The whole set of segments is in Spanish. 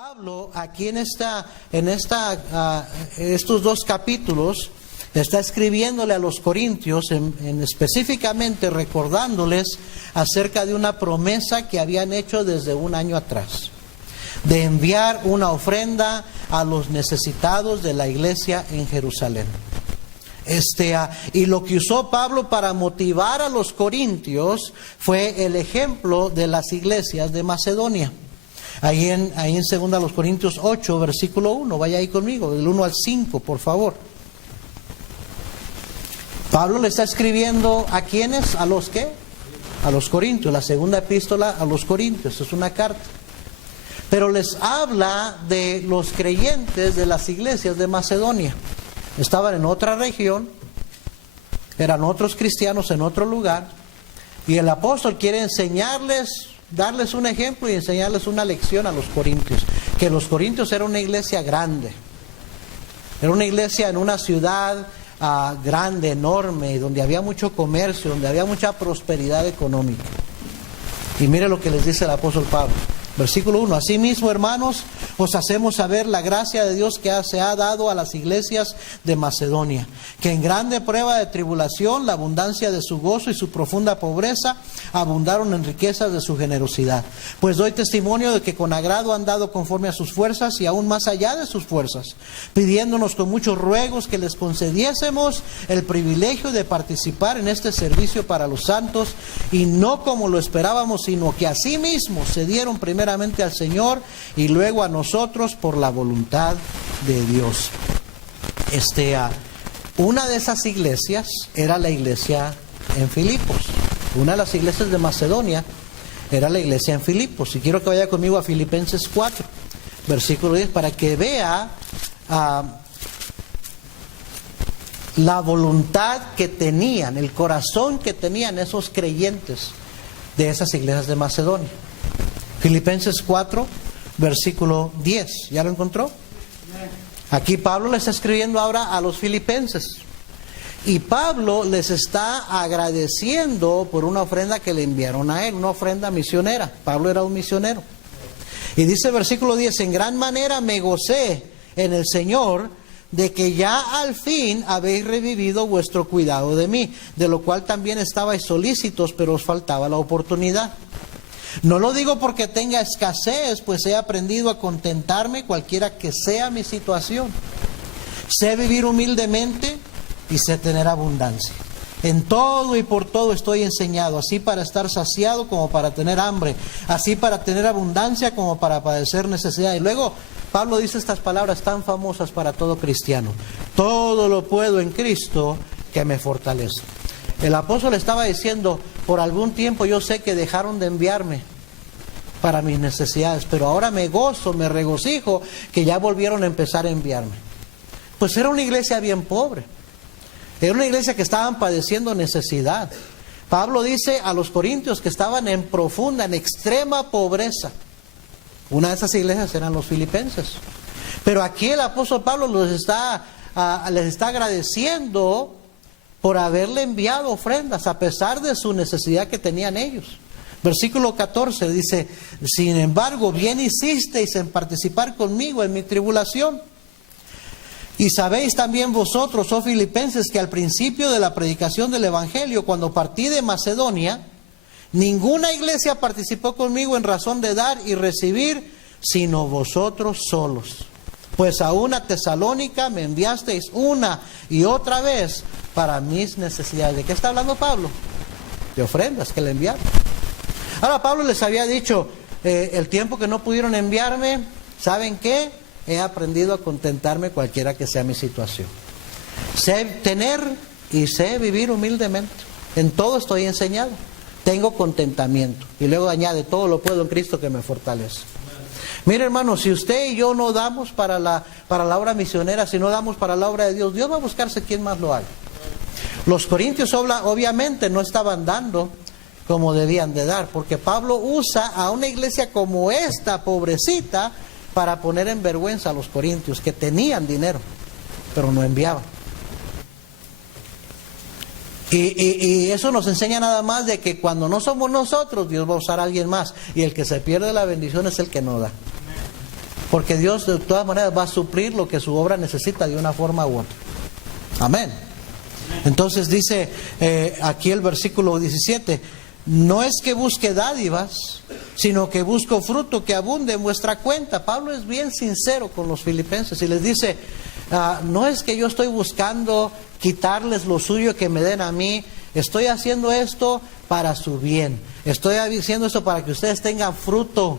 Pablo aquí estos dos capítulos está escribiéndole a los corintios, específicamente recordándoles acerca de una promesa que habían hecho desde un año atrás, de enviar una ofrenda a los necesitados de la iglesia en Jerusalén. Y lo que usó Pablo para motivar a los corintios fue el ejemplo de las iglesias de Macedonia. Ahí en 2 Corintios 8, versículo 1, vaya ahí conmigo, del 1 al 5, por favor. Pablo le está escribiendo ¿a quiénes? ¿A los qué? A los corintios, la segunda epístola a los corintios, es una carta. Pero les habla de los creyentes de las iglesias de Macedonia. Estaban en otra región, eran otros cristianos en otro lugar, y el apóstol quiere enseñarles, darles un ejemplo y enseñarles una lección a los corintios, que los corintios era una iglesia grande, era una iglesia en una ciudad grande, enorme, donde había mucho comercio, donde había mucha prosperidad económica. Y mire lo que les dice el apóstol Pablo. Versículo 1, asimismo, hermanos, os hacemos saber la gracia de Dios que se ha dado a las iglesias de Macedonia, que en grande prueba de tribulación, la abundancia de su gozo y su profunda pobreza abundaron en riquezas de su generosidad. Pues doy testimonio de que con agrado han dado conforme a sus fuerzas y aún más allá de sus fuerzas, pidiéndonos con muchos ruegos que les concediésemos el privilegio de participar en este servicio para los santos, y no como lo esperábamos, sino que asimismo se dieron primeramente al Señor y luego a nosotros por la voluntad de Dios. Una de esas iglesias era la iglesia en Filipos. Una de las iglesias de Macedonia era la iglesia en Filipos. Y quiero que vaya conmigo a Filipenses 4, versículo 10, para que vea la voluntad que tenían, el corazón que tenían esos creyentes de esas iglesias de Macedonia. Filipenses 4, versículo 10. ¿Ya lo encontró? Aquí Pablo le está escribiendo ahora a los filipenses. Y Pablo les está agradeciendo por una ofrenda que le enviaron a él, una ofrenda misionera. Pablo era un misionero. Y dice versículo 10, en gran manera me gocé en el Señor de que ya al fin habéis revivido vuestro cuidado de mí, de lo cual también estabais solícitos, pero os faltaba la oportunidad. No lo digo porque tenga escasez, pues he aprendido a contentarme cualquiera que sea mi situación. Sé vivir humildemente y sé tener abundancia. En todo y por todo estoy enseñado, así para estar saciado como para tener hambre, así para tener abundancia como para padecer necesidad. Y luego Pablo dice estas palabras tan famosas para todo cristiano: todo lo puedo en Cristo que me fortalece. El apóstol estaba diciendo, por algún tiempo yo sé que dejaron de enviarme para mis necesidades, pero ahora me gozo, me regocijo que ya volvieron a empezar a enviarme. Pues era una iglesia bien pobre, era una iglesia que estaban padeciendo necesidad. Pablo dice a los corintios que estaban en profunda, en extrema pobreza. Una de esas iglesias eran los filipenses. Pero aquí el apóstol Pablo les está agradeciendo por haberle enviado ofrendas a pesar de su necesidad que tenían ellos. Versículo 14 dice, sin embargo, bien hicisteis en participar conmigo en mi tribulación. Y sabéis también vosotros, oh filipenses, que al principio de la predicación del Evangelio, cuando partí de Macedonia, ninguna iglesia participó conmigo en razón de dar y recibir, sino vosotros solos. Pues a una Tesalónica me enviasteis una y otra vez para mis necesidades. ¿De qué está hablando Pablo? De ofrendas que le enviaron. Ahora Pablo les había dicho, el tiempo que no pudieron enviarme, ¿saben qué? He aprendido a contentarme cualquiera que sea mi situación. Sé tener y sé vivir humildemente. En todo estoy enseñado. Tengo contentamiento. Y luego añade, todo lo puedo en Cristo que me fortalece. Mire, hermano, si usted y yo no damos para la obra misionera, si no damos para la obra de Dios, Dios va a buscarse quien más lo haga. Los corintios obviamente no estaban dando como debían de dar, porque Pablo usa a una iglesia como esta, pobrecita, para poner en vergüenza a los corintios, que tenían dinero, pero no enviaban. Y eso nos enseña nada más de que cuando no somos nosotros, Dios va a usar a alguien más, y el que se pierde la bendición es el que no da. Porque Dios de todas maneras va a suplir lo que su obra necesita de una forma u otra. Amén. Entonces dice aquí el versículo 17, no es que busque dádivas, sino que busco fruto que abunde en vuestra cuenta. Pablo es bien sincero con los filipenses y les dice, no es que yo estoy buscando quitarles lo suyo que me den a mí, estoy haciendo esto para su bien, estoy haciendo esto para que ustedes tengan fruto.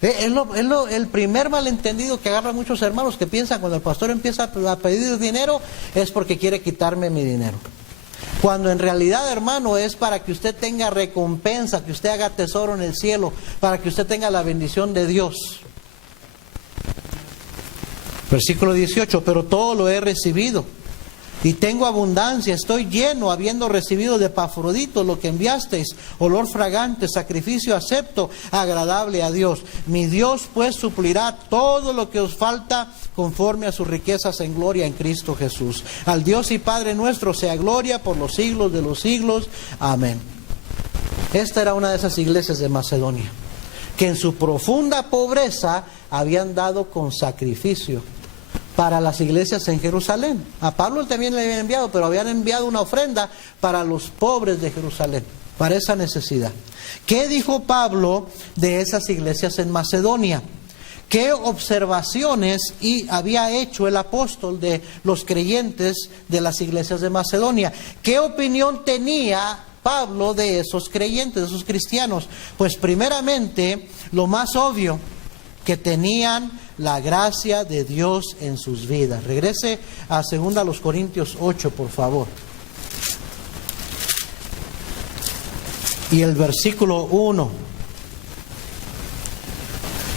El primer malentendido que agarran muchos hermanos, que piensan cuando el pastor empieza a pedir dinero es porque quiere quitarme mi dinero. Cuando en realidad, hermano, es para que usted tenga recompensa, que usted haga tesoro en el cielo, para que usted tenga la bendición de Dios. Versículo 18, pero todo lo he recibido y tengo abundancia, estoy lleno, habiendo recibido de Epafrodito lo que enviasteis, olor fragante, sacrificio acepto, agradable a Dios. Mi Dios pues suplirá todo lo que os falta conforme a sus riquezas en gloria en Cristo Jesús. Al Dios y Padre nuestro sea gloria por los siglos de los siglos. Amén. Esta era una de esas iglesias de Macedonia, que en su profunda pobreza habían dado con sacrificio para las iglesias en Jerusalén. A Pablo también le habían enviado, pero habían enviado una ofrenda para los pobres de Jerusalén, para esa necesidad. ¿Qué dijo Pablo de esas iglesias en Macedonia? ¿Qué observaciones había hecho el apóstol de los creyentes de las iglesias de Macedonia? ¿Qué opinión tenía Pablo de esos creyentes, de esos cristianos? Pues primeramente, lo más obvio, que tenían la gracia de Dios en sus vidas. Regrese a 2 Corintios 8, por favor. Y el versículo 1.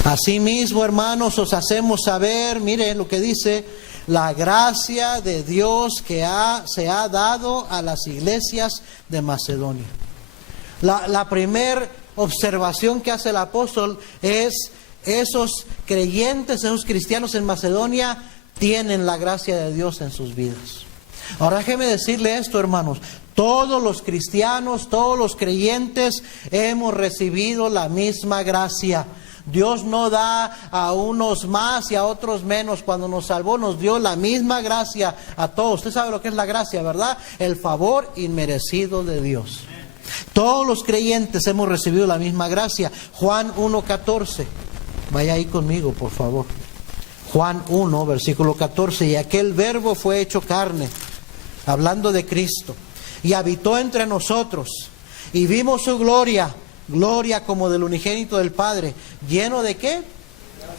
Asimismo, hermanos, os hacemos saber, mire lo que dice, la gracia de Dios que se ha dado a las iglesias de Macedonia. La primera observación que hace el apóstol es: esos creyentes, esos cristianos en Macedonia tienen la gracia de Dios en sus vidas. Ahora déjeme decirle esto, hermanos. Todos los cristianos, todos los creyentes hemos recibido la misma gracia. Dios no da a unos más y a otros menos. Cuando nos salvó, nos dio la misma gracia a todos. Usted sabe lo que es la gracia, ¿verdad? El favor inmerecido de Dios. Todos los creyentes hemos recibido la misma gracia. Juan 1:14. Vaya ahí conmigo, por favor. Juan 1, versículo 14. Y aquel verbo fue hecho carne, hablando de Cristo, y habitó entre nosotros, y vimos su gloria, gloria como del unigénito del Padre, lleno de ¿qué?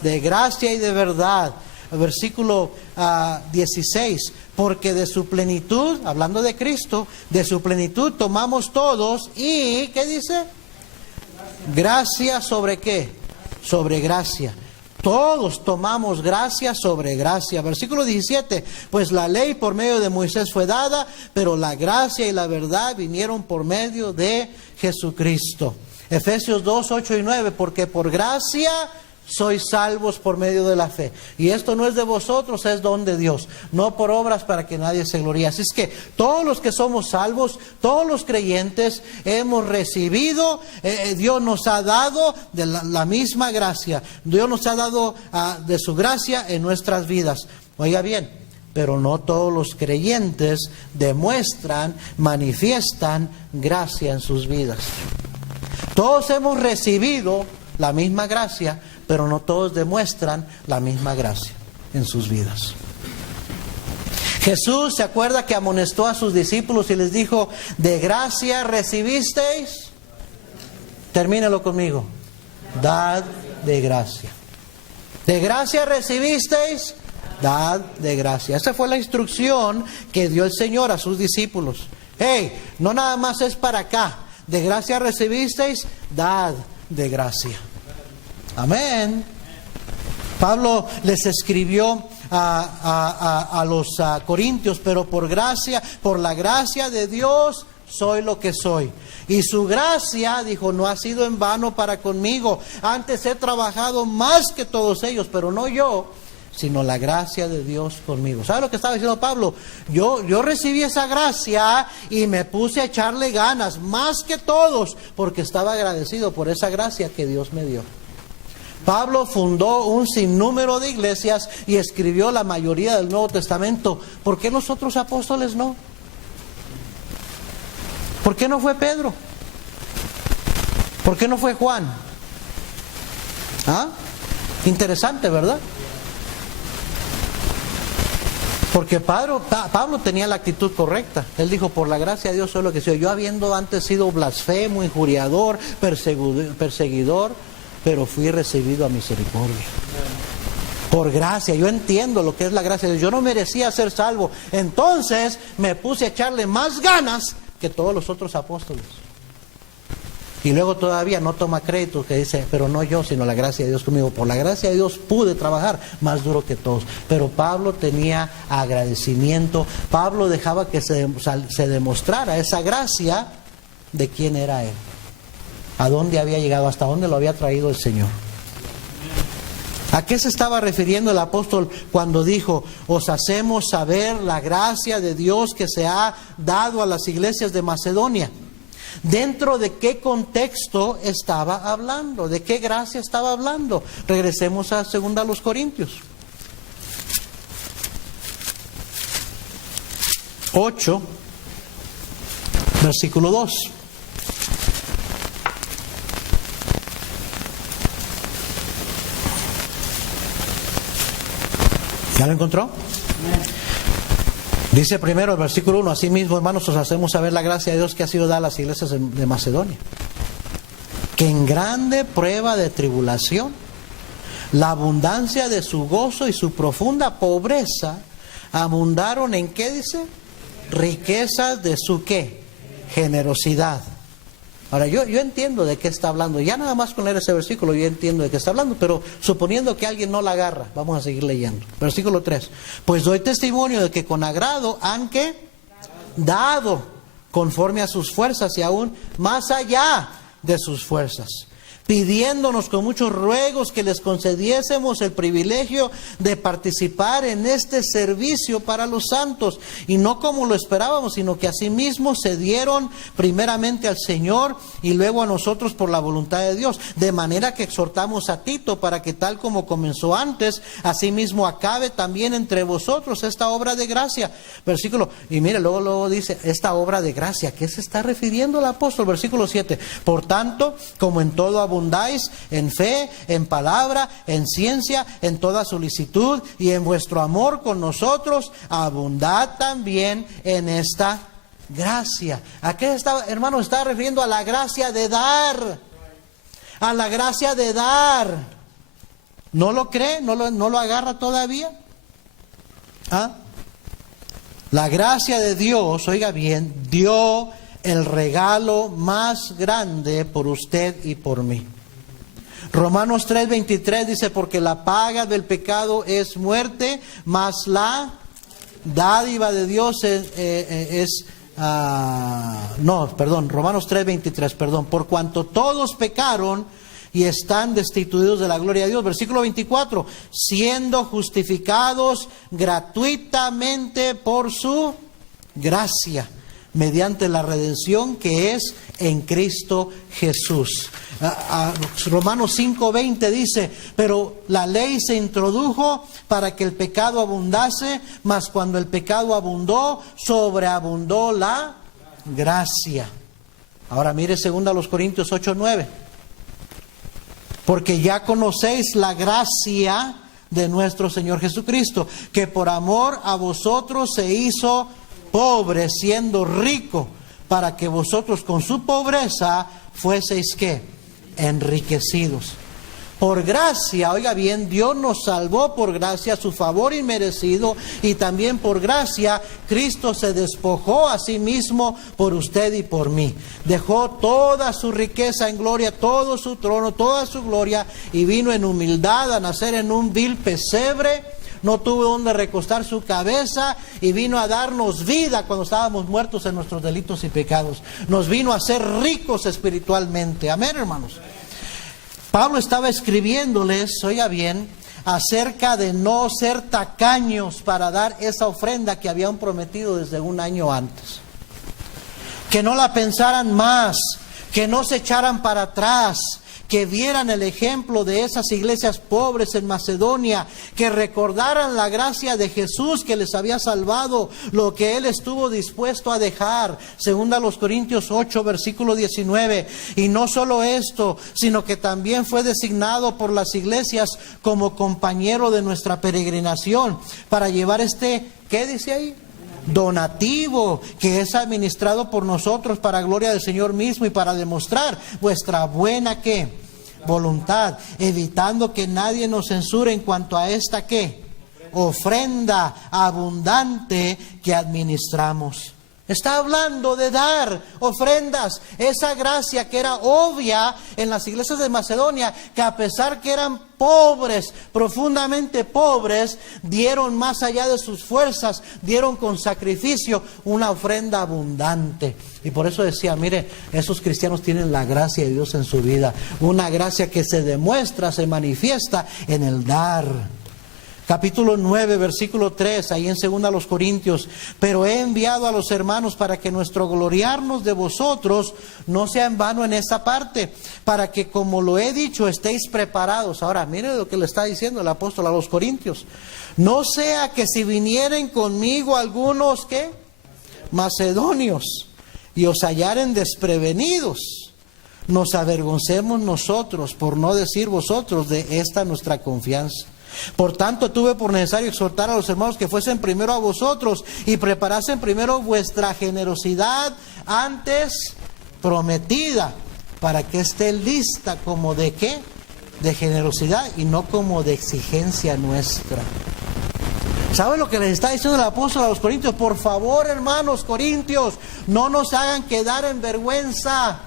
De gracia y de verdad. Versículo 16. Porque de su plenitud, hablando de Cristo, de su plenitud tomamos todos, y ¿qué dice? Gracia sobre ¿qué? Sobre gracia. Todos tomamos gracia sobre gracia. Versículo 17. Pues la ley por medio de Moisés fue dada, pero la gracia y la verdad vinieron por medio de Jesucristo. Efesios 2, 8 y 9. Porque por gracia sois salvos por medio de la fe. Y esto no es de vosotros, es don de Dios, no por obras para que nadie se gloríe. Así es que todos los que somos salvos, todos los creyentes, hemos recibido, Dios nos ha dado de la misma gracia. Dios nos ha dado de su gracia en nuestras vidas. Oiga bien, pero no todos los creyentes demuestran, manifiestan gracia en sus vidas. Todos hemos recibido la misma gracia, pero no todos demuestran la misma gracia en sus vidas. Jesús, ¿se acuerda que amonestó a sus discípulos y les dijo: de gracia recibisteis? Termínelo conmigo. Dad de gracia. De gracia recibisteis, dad de gracia. Esa fue la instrucción que dio el Señor a sus discípulos. Hey, no nada más es para acá. De gracia recibisteis, dad de gracia. Amén. Pablo les escribió a los corintios: pero por gracia, por la gracia de Dios, soy lo que soy. Y su gracia, dijo, no ha sido en vano para conmigo. Antes he trabajado más que todos ellos, pero no yo, sino la gracia de Dios conmigo. ¿Sabe lo que estaba diciendo Pablo? Yo recibí esa gracia y me puse a echarle ganas, más que todos, porque estaba agradecido por esa gracia que Dios me dio. Pablo fundó un sinnúmero de iglesias y escribió la mayoría del Nuevo Testamento. ¿Por qué los otros apóstoles no? ¿Por qué no fue Pedro? ¿Por qué no fue Juan? ¿Ah? Interesante, ¿verdad? Porque Pablo tenía la actitud correcta. Él dijo, por la gracia de Dios soy lo que soy. Yo habiendo antes sido blasfemo, injuriador, perseguidor, pero fui recibido a misericordia. Por gracia, yo entiendo lo que es la gracia de Dios. Yo no merecía ser salvo. Entonces me puse a echarle más ganas que todos los otros apóstoles. Y luego todavía no toma crédito, que dice, pero no yo, sino la gracia de Dios conmigo. Por la gracia de Dios pude trabajar más duro que todos. Pero Pablo tenía agradecimiento. Pablo dejaba que se demostrara esa gracia de quién era él. A dónde había llegado, hasta dónde lo había traído el Señor. ¿A qué se estaba refiriendo el apóstol cuando dijo, os hacemos saber la gracia de Dios que se ha dado a las iglesias de Macedonia? ¿Dentro de qué contexto estaba hablando? ¿De qué gracia estaba hablando? Regresemos a 2 Corintios 8, versículo 2. ¿Ya lo encontró? Dice primero el versículo 1, asimismo, hermanos, os hacemos saber la gracia de Dios que ha sido dada a las iglesias de Macedonia, que en grande prueba de tribulación, la abundancia de su gozo y su profunda pobreza abundaron en, ¿qué dice? Riquezas de su, ¿qué? Generosidad. Ahora, yo entiendo de qué está hablando. Ya nada más con leer ese versículo yo entiendo de qué está hablando. Pero suponiendo que alguien no la agarra, vamos a seguir leyendo. Versículo 3. Pues doy testimonio de que con agrado han, ¿qué? Dado conforme a sus fuerzas y aún más allá de sus fuerzas, pidiéndonos con muchos ruegos que les concediésemos el privilegio de participar en este servicio para los santos, y no como lo esperábamos, sino que asimismo se dieron primeramente al Señor y luego a nosotros por la voluntad de Dios, de manera que exhortamos a Tito para que tal como comenzó antes, asimismo acabe también entre vosotros esta obra de gracia. Versículo, y mire, luego dice, esta obra de gracia, ¿a qué se está refiriendo el apóstol? Versículo 7, por tanto, como en todo abundáis en fe, en palabra, en ciencia, en toda solicitud y en vuestro amor con nosotros, abundad también en esta gracia. ¿A qué está, hermano? Está refiriendo a la gracia de dar. A la gracia de dar. ¿No lo cree? ¿No lo agarra todavía? ¿Ah? La gracia de Dios, oiga bien, dio el regalo más grande por usted y por mí. Romanos 3:23 dice, porque la paga del pecado es muerte, mas la dádiva de Dios Romanos 3:23, por cuanto todos pecaron y están destituidos de la gloria de Dios. Versículo 24, siendo justificados gratuitamente por su gracia, mediante la redención que es en Cristo Jesús. Romanos 5:20 dice, pero la ley se introdujo para que el pecado abundase, mas cuando el pecado abundó, sobreabundó la gracia. Ahora mire 2 Corintios 8:9. Porque ya conocéis la gracia de nuestro Señor Jesucristo, que por amor a vosotros se hizo pobre, siendo rico, para que vosotros con su pobreza fueseis, ¿qué? Enriquecidos. Por gracia, oiga bien, Dios nos salvó por gracia, su favor inmerecido, y también por gracia Cristo se despojó a sí mismo por usted y por mí. Dejó toda su riqueza en gloria, todo su trono, toda su gloria, y vino en humildad a nacer en un vil pesebre. No tuvo donde recostar su cabeza y vino a darnos vida cuando estábamos muertos en nuestros delitos y pecados. Nos vino a ser ricos espiritualmente. Amén, hermanos. Pablo estaba escribiéndoles, oiga bien, acerca de no ser tacaños para dar esa ofrenda que habían prometido desde un año antes. Que no la pensaran más, que no se echaran para atrás, que vieran el ejemplo de esas iglesias pobres en Macedonia, que recordaran la gracia de Jesús que les había salvado, lo que Él estuvo dispuesto a dejar. Segunda a los Corintios 8, versículo 19. Y no solo esto, sino que también fue designado por las iglesias como compañero de nuestra peregrinación para llevar ¿qué dice ahí? Donativo, que es administrado por nosotros para gloria del Señor mismo y para demostrar vuestra buena ¿qué? Voluntad, evitando que nadie nos censure en cuanto a esta ¿qué? Ofrenda abundante que administramos. Está hablando de dar ofrendas, esa gracia que era obvia en las iglesias de Macedonia, que a pesar que eran pobres, profundamente pobres, dieron más allá de sus fuerzas, dieron con sacrificio una ofrenda abundante. Y por eso decía, mire, esos cristianos tienen la gracia de Dios en su vida, una gracia que se demuestra, se manifiesta en el dar. Capítulo 9, versículo 3, ahí en 2 a los Corintios. Pero he enviado a los hermanos para que nuestro gloriarnos de vosotros no sea en vano en esa parte, para que, como lo he dicho, estéis preparados. Ahora, mire lo que le está diciendo el apóstol a los Corintios. No sea que si vinieren conmigo algunos, ¿qué? Macedonios, y os hallaren desprevenidos, nos avergoncemos nosotros, por no decir vosotros, de esta nuestra confianza. Por tanto, tuve por necesario exhortar a los hermanos que fuesen primero a vosotros y preparasen primero vuestra generosidad antes prometida, para que esté lista como de ¿qué? De generosidad y no como de exigencia nuestra. ¿Sabe lo que les está diciendo el apóstol a los Corintios? Por favor, hermanos corintios, no nos hagan quedar en vergüenza.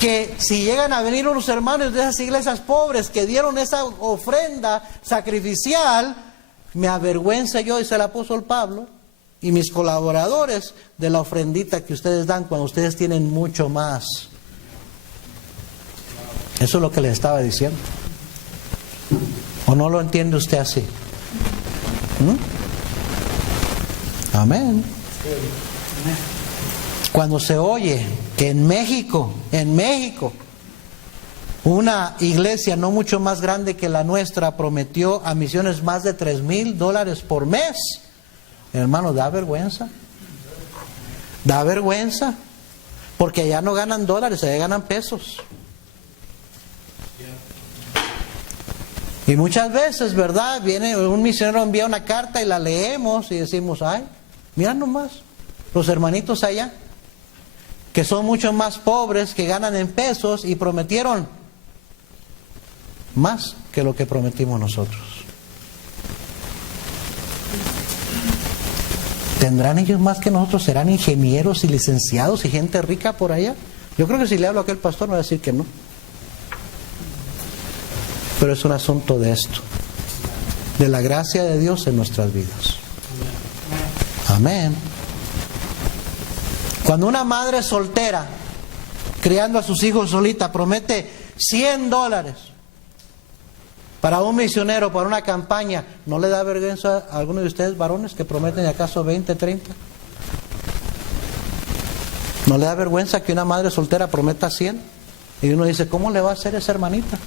Que si llegan a venir unos hermanos de esas iglesias pobres que dieron esa ofrenda sacrificial, me avergüenza yo, dice el apóstol Pablo, y mis colaboradores, de la ofrendita que ustedes dan cuando ustedes tienen mucho más. Eso es lo que les estaba diciendo. ¿O no lo entiende usted así? Amén. Cuando se oye que en México, una iglesia no mucho más grande que la nuestra prometió a misiones más de $3,000 por mes, hermano, da vergüenza. Da vergüenza, porque allá no ganan dólares, allá ganan pesos. Y muchas veces, ¿verdad? Viene un misionero, envía una carta y la leemos y decimos, ay, mira nomás, los hermanitos allá, que son mucho más pobres, que ganan en pesos y prometieron más que lo que prometimos nosotros. ¿Tendrán ellos más que nosotros? ¿Serán ingenieros y licenciados y gente rica por allá? Yo creo que si le hablo a aquel pastor me va a decir que no. Pero es un asunto de esto, de la gracia de Dios en nuestras vidas. Amén. Cuando una madre soltera, criando a sus hijos solita, promete $100 para un misionero, para una campaña, ¿no le da vergüenza a alguno de ustedes varones que prometen acaso 20, 30? ¿No le da vergüenza que una madre soltera prometa 100? Y uno dice, ¿cómo le va a hacer esa hermanita?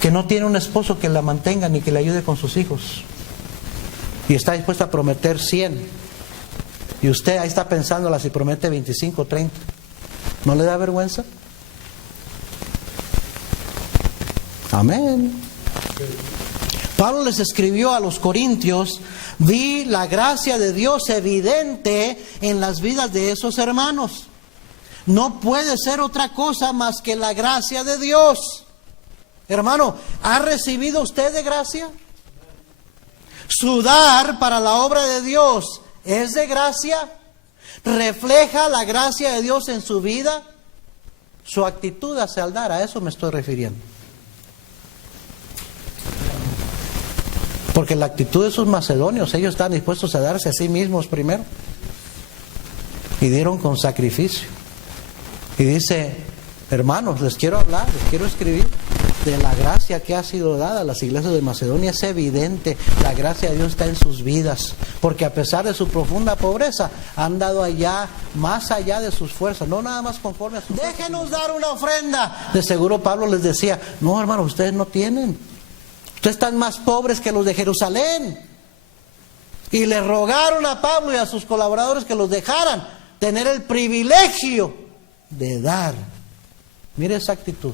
Que no tiene un esposo que la mantenga ni que le ayude con sus hijos. Y está dispuesta a prometer 100. Y usted ahí está pensándola si promete 25, 30. ¿No le da vergüenza? Amén. Pablo les escribió a los Corintios, vi la gracia de Dios evidente en las vidas de esos hermanos. No puede ser otra cosa más que la gracia de Dios. Hermano, ¿ha recibido usted de gracia? Su dar para la obra de Dios ¿es de gracia? ¿Refleja la gracia de Dios en su vida? Su actitud hacia el dar, a eso me estoy refiriendo. Porque la actitud de esos macedonios, ellos están dispuestos a darse a sí mismos primero. Y dieron con sacrificio. Y dice, hermanos, les quiero hablar, les quiero escribir. de la gracia que ha sido dada a las iglesias de Macedonia es evidente. La gracia de Dios está en sus vidas, porque a pesar de su profunda pobreza han dado allá, más allá de sus fuerzas, no nada más conforme a sus... Déjenos dar una ofrenda. De seguro Pablo les decía, no hermano, ustedes no tienen, ustedes están más pobres que los de Jerusalén. Y le rogaron a Pablo y a sus colaboradores que los dejaran tener el privilegio de dar. Mire esa actitud.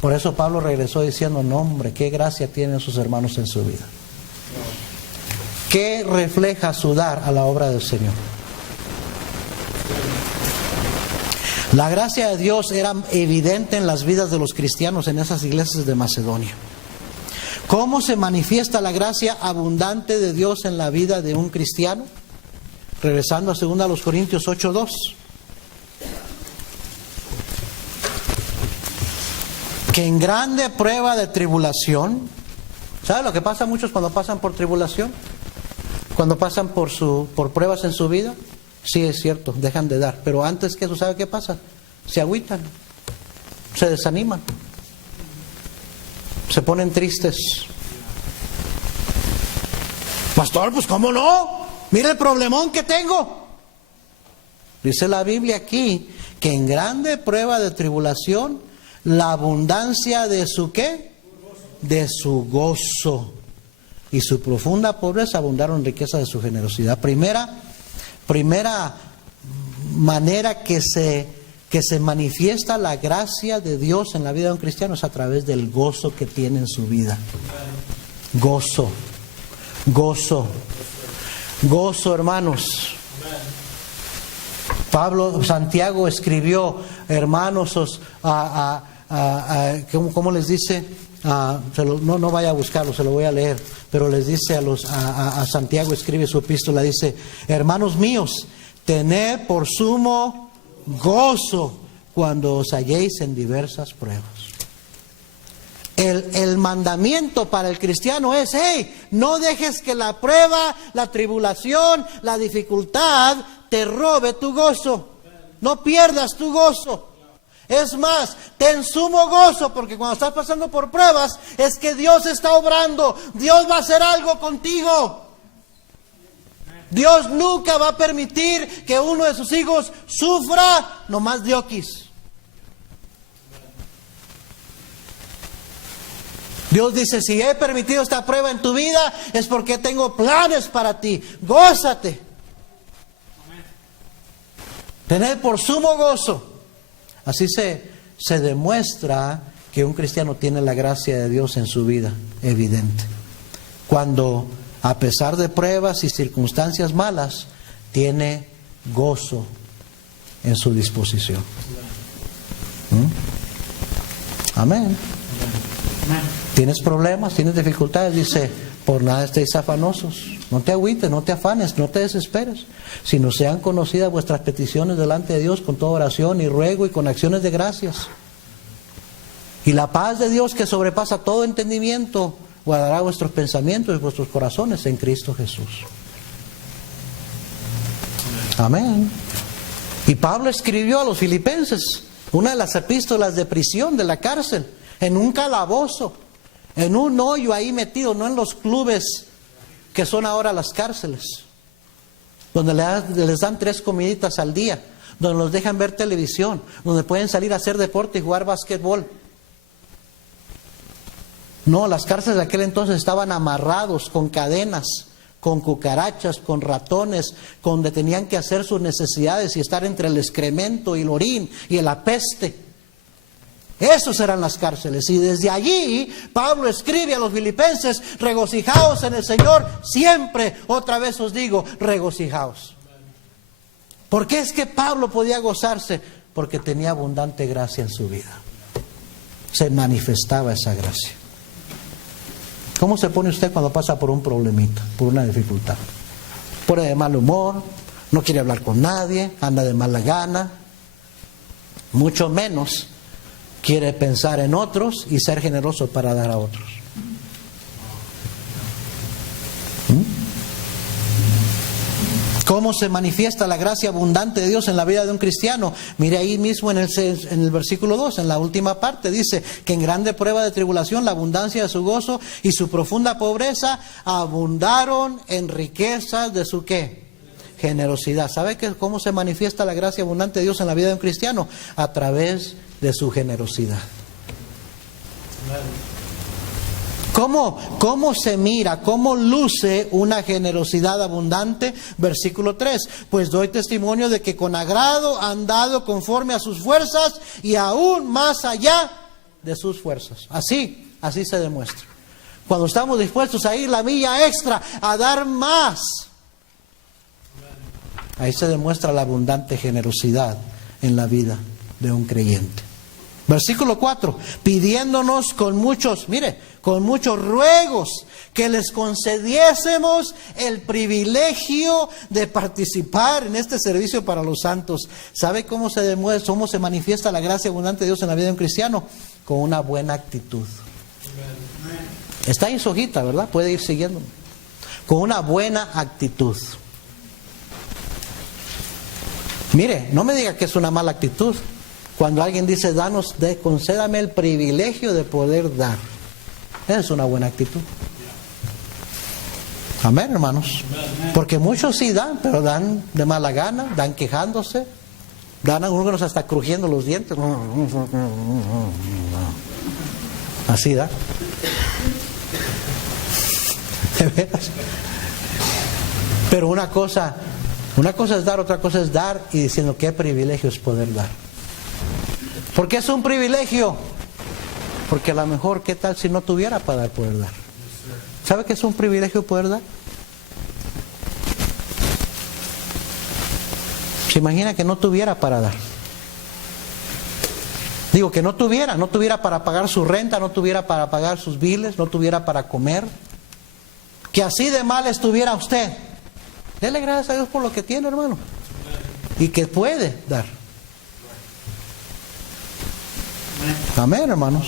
Por eso Pablo regresó diciendo, no hombre, qué gracia tienen sus hermanos en su vida. ¿Qué refleja su dar a la obra del Señor? La gracia de Dios era evidente en las vidas de los cristianos en esas iglesias de Macedonia. ¿Cómo se manifiesta la gracia abundante de Dios en la vida de un cristiano? Regresando a 2 Corintios 8:2. Que en grande prueba de tribulación, ¿sabe lo que pasa a muchos cuando pasan por tribulación? Cuando pasan por pruebas en su vida, sí es cierto, dejan de dar, pero antes que eso, ¿sabe qué pasa? Se agüitan, se desaniman, se ponen tristes. Pastor, pues ¿cómo no? Mira el problemón que tengo. Dice la Biblia aquí que en grande prueba de tribulación, la abundancia de su ¿qué? De su gozo. Y su profunda pobreza abundaron en riqueza de su generosidad. Primera manera que se manifiesta la gracia de Dios en la vida de un cristiano es a través del gozo que tiene en su vida. Gozo, hermanos. Santiago escribió, hermanos, ¿cómo les dice? No vaya a buscarlo, se lo voy a leer, pero les dice a Santiago, escribe su epístola, dice, hermanos míos, tened por sumo gozo cuando os halléis en diversas pruebas. El mandamiento para el cristiano es, hey, no dejes que la prueba, la tribulación, la dificultad te robe tu gozo. No pierdas tu gozo. Es más, ten sumo gozo, porque cuando estás pasando por pruebas es que Dios está obrando. Dios va a hacer algo contigo. Dios nunca va a permitir que uno de sus hijos sufra nomás de oquis. Dios dice, si he permitido esta prueba en tu vida es porque tengo planes para ti. Gózate. Tened por sumo gozo. Así se demuestra que un cristiano tiene la gracia de Dios en su vida, evidente. Cuando, a pesar de pruebas y circunstancias malas, tiene gozo en su disposición. Amén. ¿Tienes problemas? ¿Tienes dificultades? Dice, por nada estéis afanosos. No te agüites, no te afanes, no te desesperes, sino sean conocidas vuestras peticiones delante de Dios con toda oración y ruego y con acciones de gracias. Y la paz de Dios que sobrepasa todo entendimiento guardará vuestros pensamientos y vuestros corazones en Cristo Jesús. Amén. Y Pablo escribió a los filipenses, una de las epístolas de prisión, de la cárcel, en un calabozo, en un hoyo ahí metido, no en los clubes que son ahora las cárceles, donde les dan 3 comiditas al día, donde los dejan ver televisión, donde pueden salir a hacer deporte y jugar basquetbol. No, las cárceles de aquel entonces estaban amarrados con cadenas, con cucarachas, con ratones, donde tenían que hacer sus necesidades y estar entre el excremento y el orín y la peste. Esos eran las cárceles. Y desde allí Pablo escribe a los filipenses, regocijaos en el Señor siempre. Otra vez os digo, regocijaos. ¿Por qué es que Pablo podía gozarse? Porque tenía abundante gracia en su vida. Se manifestaba esa gracia. ¿Cómo se pone usted cuando pasa por un problemita, por una dificultad? Pone de mal humor, no quiere hablar con nadie, anda de mala gana, mucho menos quiere pensar en otros y ser generoso para dar a otros. ¿Cómo se manifiesta la gracia abundante de Dios en la vida de un cristiano? Mire ahí mismo en el versículo 2, en la última parte, dice que en grande prueba de tribulación la abundancia de su gozo y su profunda pobreza abundaron en riquezas de su ¿qué? Generosidad. ¿Sabe cómo se manifiesta la gracia abundante de Dios en la vida de un cristiano? A través de su generosidad. ¿Cómo se mira? ¿Cómo luce una generosidad abundante? Versículo 3. Pues doy testimonio de que con agrado han dado conforme a sus fuerzas y aún más allá de sus fuerzas. Así se demuestra. Cuando estamos dispuestos a ir la milla extra, a dar más, ahí se demuestra la abundante generosidad en la vida de un creyente. Versículo 4, pidiéndonos con muchos ruegos que les concediésemos el privilegio de participar en este servicio para los santos. ¿Sabe cómo se demuestra, cómo se manifiesta la gracia abundante de Dios en la vida de un cristiano? Con una buena actitud. Está en su hojita, ¿verdad? Puede ir siguiendo. Con una buena actitud. Mire, no me diga que es una mala actitud. Cuando alguien dice, concédame el privilegio de poder dar. Esa es una buena actitud. Amén, hermanos. Porque muchos sí dan, pero dan de mala gana, dan quejándose, dan algunos hasta crujiendo los dientes. Así da. ¿De veras? Pero una cosa es dar, otra cosa es dar y diciendo qué privilegio es poder dar. ¿Por qué es un privilegio? Porque a lo mejor, ¿qué tal si no tuviera para poder dar? ¿Sabe qué es un privilegio poder dar? Se imagina que no tuviera para dar. Digo, que no tuviera para pagar su renta, no tuviera para pagar sus biles, no tuviera para comer. Que así de mal estuviera usted. Dele gracias a Dios por lo que tiene, hermano. Y que puede dar. Amén, hermanos.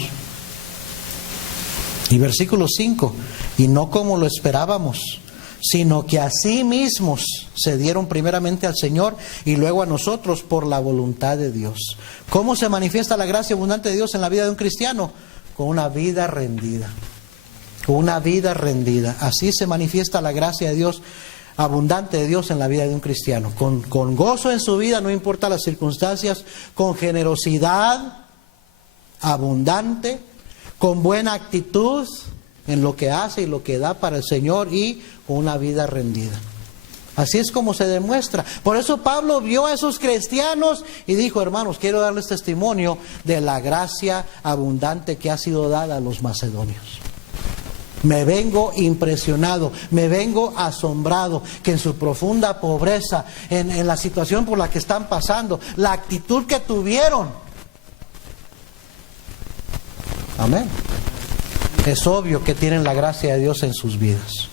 Y versículo 5, y no como lo esperábamos, sino que a sí mismos se dieron primeramente al Señor y luego a nosotros por la voluntad de Dios. ¿Cómo se manifiesta la gracia abundante de Dios en la vida de un cristiano? Con una vida rendida. Con una vida rendida. Así se manifiesta la gracia de Dios, abundante de Dios en la vida de un cristiano. Con gozo en su vida, no importa las circunstancias, con generosidad abundante, con buena actitud en lo que hace y lo que da para el Señor y con una vida rendida. Así es como se demuestra. Por eso Pablo vio a esos cristianos y dijo, hermanos, quiero darles testimonio de la gracia abundante que ha sido dada a los macedonios. Me vengo impresionado, me vengo asombrado que en su profunda pobreza, en la situación por la que están pasando, la actitud que tuvieron. Amén. Es obvio que tienen la gracia de Dios en sus vidas.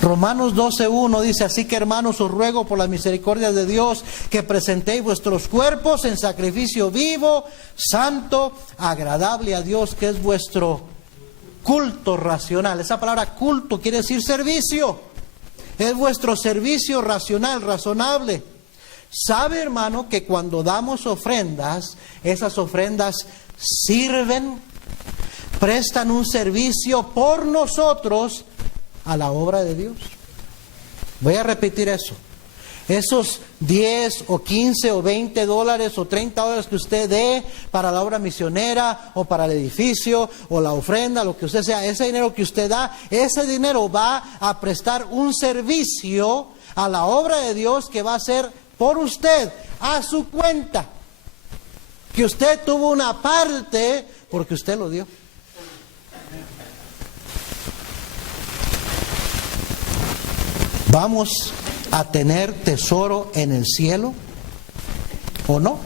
Romanos 12:1 dice, así que hermanos os ruego por las misericordias de Dios que presentéis vuestros cuerpos en sacrificio vivo, santo, agradable a Dios, que es vuestro culto racional. Esa palabra culto quiere decir servicio. Es vuestro servicio racional, razonable. ¿Sabe, hermano, que cuando damos ofrendas, esas ofrendas sirven, prestan un servicio por nosotros a la obra de Dios? Voy a repetir eso. Esos 10 o 15 o 20 dólares o 30 dólares que usted dé para la obra misionera o para el edificio o la ofrenda, lo que usted sea, ese dinero que usted da, ese dinero va a prestar un servicio a la obra de Dios que va a ser por usted, a su cuenta. Que usted tuvo una parte porque usted lo dio. ¿Vamos a tener tesoro en el cielo o no?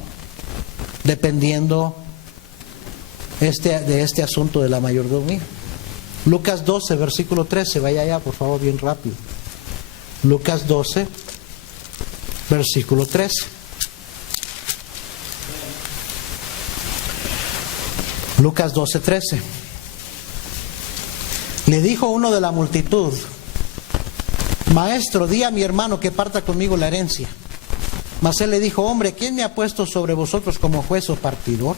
Dependiendo de este asunto de la mayordomía. Lucas 12, versículo 13, vaya allá por favor bien rápido. Lucas 12, versículo 13. Lucas 12, 13. Le dijo uno de la multitud, Maestro, di a mi hermano que parta conmigo la herencia. Mas él le dijo, hombre, ¿quién me ha puesto sobre vosotros como juez o partidor?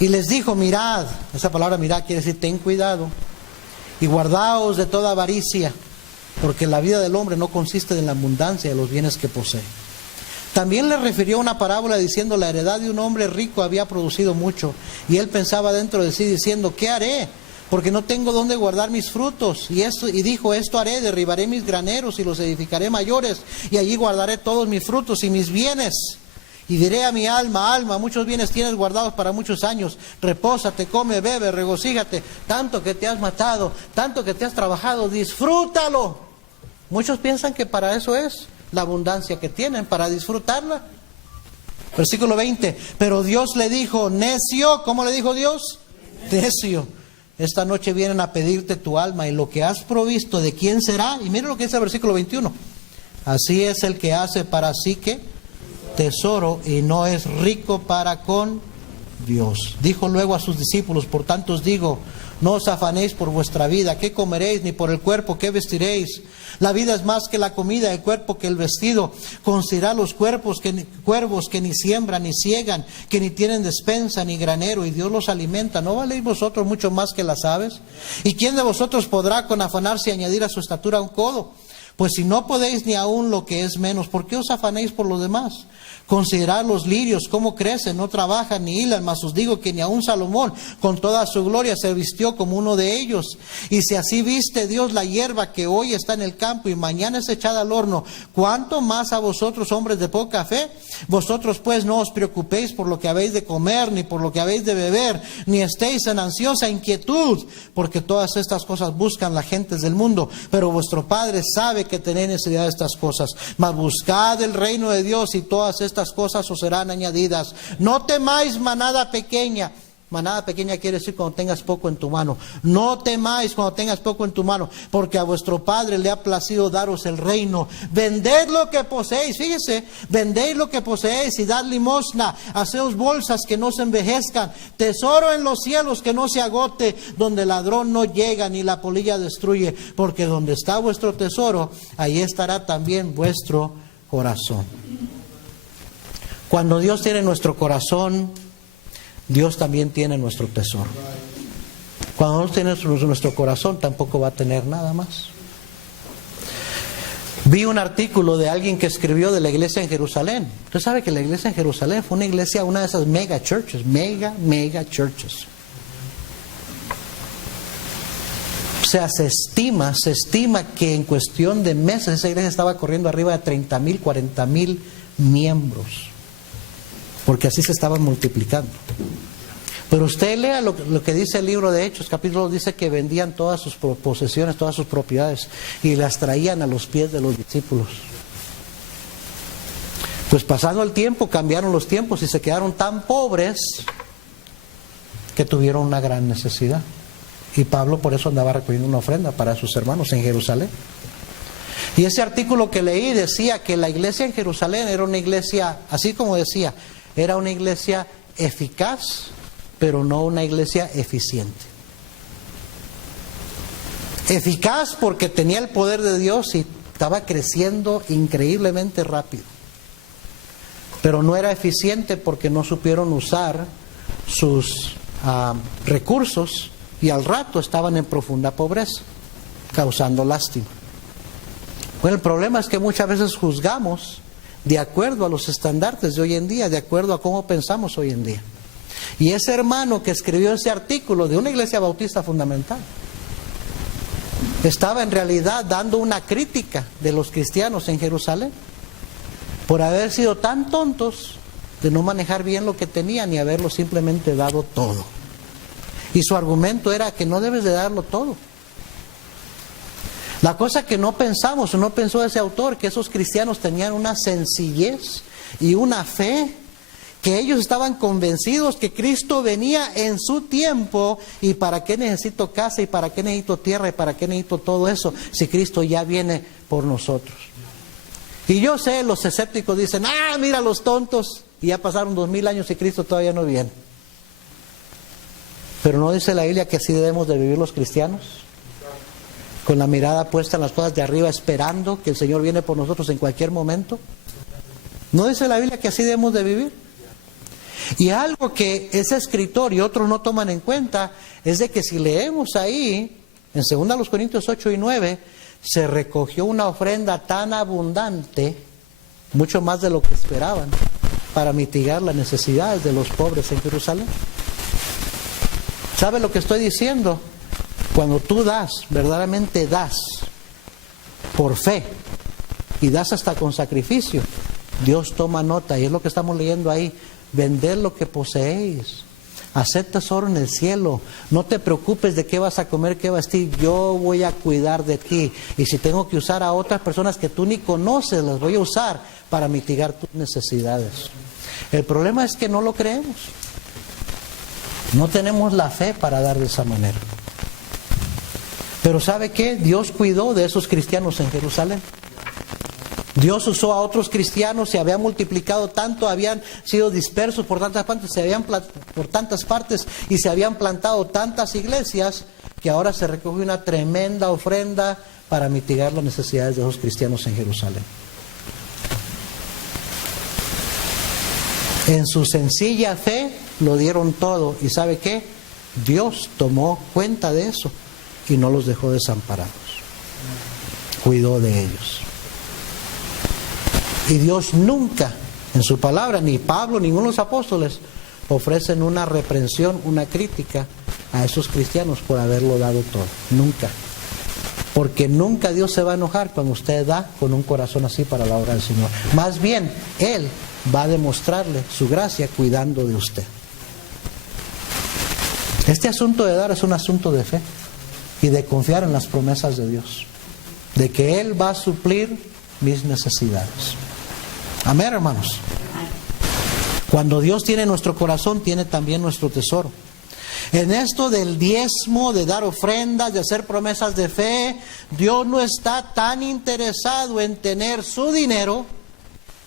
Y les dijo, mirad, esa palabra mirad quiere decir ten cuidado, y guardaos de toda avaricia, porque la vida del hombre no consiste en la abundancia de los bienes que posee. También le refirió una parábola diciendo, la heredad de un hombre rico había producido mucho, y él pensaba dentro de sí diciendo, ¿qué haré? Porque no tengo dónde guardar mis frutos. Y dijo, esto haré, derribaré mis graneros y los edificaré mayores, y allí guardaré todos mis frutos y mis bienes. Y diré a mi alma, alma, muchos bienes tienes guardados para muchos años, repósate, come, bebe, regocíjate, tanto que te has matado, tanto que te has trabajado, disfrútalo. Muchos piensan que para eso es la abundancia que tienen, para disfrutarla. Versículo 20, pero Dios le dijo, necio, ¿cómo le dijo Dios? Necio, esta noche vienen a pedirte tu alma y lo que has provisto, ¿de quién será? Y mira lo que dice el versículo 21, así es el que hace para sí que tesoro y no es rico para con Dios. Dijo luego a sus discípulos, por tanto os digo, no os afanéis por vuestra vida, qué comeréis, ni por el cuerpo, qué vestiréis. La vida es más que la comida, el cuerpo que el vestido. Considerad los cuervos que ni siembran, ni siegan, que ni tienen despensa, ni granero, y Dios los alimenta. ¿No valéis vosotros mucho más que las aves? ¿Y quién de vosotros podrá con afanarse añadir a su estatura un codo? Pues si no podéis ni aún lo que es menos, ¿por qué os afanéis por lo demás? Considerad los lirios, cómo crecen, no trabajan ni hilan, mas os digo que ni aun Salomón, con toda su gloria, se vistió como uno de ellos. Y si así viste Dios la hierba que hoy está en el campo y mañana es echada al horno, ¿cuánto más a vosotros, hombres de poca fe? Vosotros pues no os preocupéis por lo que habéis de comer, ni por lo que habéis de beber, ni estéis en ansiosa inquietud, porque todas estas cosas buscan las gentes del mundo, pero vuestro Padre sabe que tenéis necesidad de estas cosas. Mas buscad el reino de Dios y todas estas cosas os serán añadidas. No temáis, manada pequeña. Manada pequeña quiere decir cuando tengas poco en tu mano. No temáis cuando tengas poco en tu mano, porque a vuestro Padre le ha placido daros el reino. Vended lo que poseéis, fíjese, vended lo que poseéis y dad limosna. Haceos bolsas que no se envejezcan, tesoro en los cielos que no se agote, donde el ladrón no llega ni la polilla destruye, porque donde está vuestro tesoro, ahí estará también vuestro corazón. Cuando Dios tiene nuestro corazón, Dios también tiene nuestro tesoro. Cuando no tiene nuestro corazón, tampoco va a tener nada más. Vi un artículo de alguien que escribió de la iglesia en Jerusalén. Usted sabe que la iglesia en Jerusalén fue una iglesia, una de esas mega churches, mega churches. O sea, se estima que en cuestión de meses esa iglesia estaba corriendo arriba de 30,000, 40,000 miembros. Porque así se estaban multiplicando. Pero usted lea lo que dice el libro de Hechos, capítulo 2, dice que vendían todas sus posesiones, todas sus propiedades, y las traían a los pies de los discípulos. Pues pasando el tiempo, cambiaron los tiempos y se quedaron tan pobres que tuvieron una gran necesidad. Y Pablo por eso andaba recogiendo una ofrenda para sus hermanos en Jerusalén. Y ese artículo que leí decía que la iglesia en Jerusalén era una iglesia, así como decía, era una iglesia eficaz, pero no una iglesia eficiente. Eficaz porque tenía el poder de Dios y estaba creciendo increíblemente rápido. Pero no era eficiente porque no supieron usar sus recursos y al rato estaban en profunda pobreza, causando lástima. Bueno, el problema es que muchas veces juzgamos de acuerdo a los estandartes de hoy en día, de acuerdo a cómo pensamos hoy en día. Y ese hermano que escribió ese artículo de una iglesia bautista fundamental estaba en realidad dando una crítica de los cristianos en Jerusalén por haber sido tan tontos de no manejar bien lo que tenían y haberlo simplemente dado todo. Y su argumento era que no debes de darlo todo. La cosa que no pensamos, o no pensó ese autor, que esos cristianos tenían una sencillez y una fe, que ellos estaban convencidos que Cristo venía en su tiempo, y para qué necesito casa, y para qué necesito tierra, y para qué necesito todo eso, si Cristo ya viene por nosotros. Y yo sé, los escépticos dicen, mira los tontos, y ya pasaron 2000 años y Cristo todavía no viene. Pero ¿no dice la Biblia que así debemos de vivir los cristianos? con la mirada puesta en las cosas de arriba, esperando que el Señor viene por nosotros en cualquier momento? ¿No dice la Biblia que así debemos de vivir? Y algo que ese escritor y otros no toman en cuenta es de que si leemos ahí, en 2 Corintios 8 y 9, se recogió una ofrenda tan abundante, mucho más de lo que esperaban, para mitigar las necesidades de los pobres en Jerusalén. ¿Sabe lo que estoy diciendo? Cuando tú das, verdaderamente das, por fe, y das hasta con sacrificio, Dios toma nota, y es lo que estamos leyendo ahí. Vender lo que poseéis, hacer tesoro en el cielo, no te preocupes de qué vas a comer, qué vas a vestir, yo voy a cuidar de ti, y si tengo que usar a otras personas que tú ni conoces, las voy a usar para mitigar tus necesidades. El problema es que no lo creemos, no tenemos la fe para dar de esa manera. Pero ¿sabe qué? Dios cuidó de esos cristianos en Jerusalén. Dios usó a otros cristianos, se habían multiplicado tanto, habían sido dispersos por tantas partes, y se habían plantado tantas iglesias que ahora se recoge una tremenda ofrenda para mitigar las necesidades de esos cristianos en Jerusalén. En su sencilla fe lo dieron todo, y ¿sabe qué? Dios tomó cuenta de eso y no los dejó desamparados. Cuidó de ellos. Y Dios nunca, en su palabra, ni Pablo, ninguno de los apóstoles, ofrecen una reprensión, una crítica a esos cristianos por haberlo dado todo. Nunca. Porque nunca Dios se va a enojar cuando usted da con un corazón así para la obra del Señor. Más bien, Él va a demostrarle su gracia cuidando de usted. Este asunto de dar es un asunto de fe y de confiar en las promesas de Dios, de que Él va a suplir mis necesidades. Amén, hermanos. Cuando Dios tiene nuestro corazón, tiene también nuestro tesoro. En esto del diezmo, de dar ofrendas, de hacer promesas de fe, Dios no está tan interesado en tener su dinero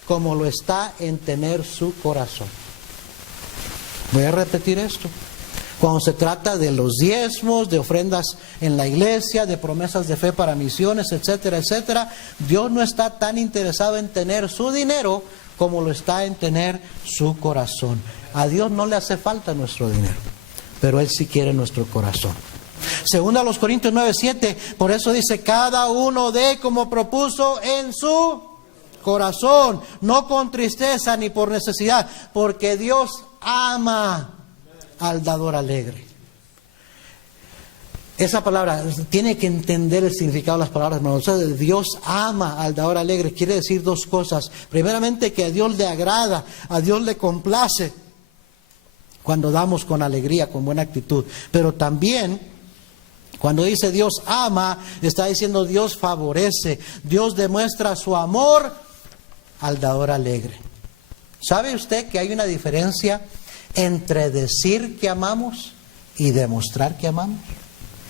como lo está en tener su corazón. Voy a repetir esto. Cuando se trata de los diezmos, de ofrendas en la iglesia, de promesas de fe para misiones, etcétera, etcétera, Dios no está tan interesado en tener su dinero como lo está en tener su corazón. A Dios no le hace falta nuestro dinero, pero Él sí quiere nuestro corazón. Según a los Corintios 9:7, por eso dice, cada uno dé como propuso en su corazón, no con tristeza ni por necesidad, porque Dios ama al dador alegre. Esa palabra, tiene que entender el significado de las palabras, hermanos. Dios ama al dador alegre, quiere decir dos cosas. Primeramente, que a Dios le agrada, a Dios le complace cuando damos con alegría, con buena actitud. Pero también, cuando dice Dios ama, está diciendo Dios favorece, Dios demuestra su amor al dador alegre. ¿Sabe usted que hay una diferencia entre decir que amamos y demostrar que amamos?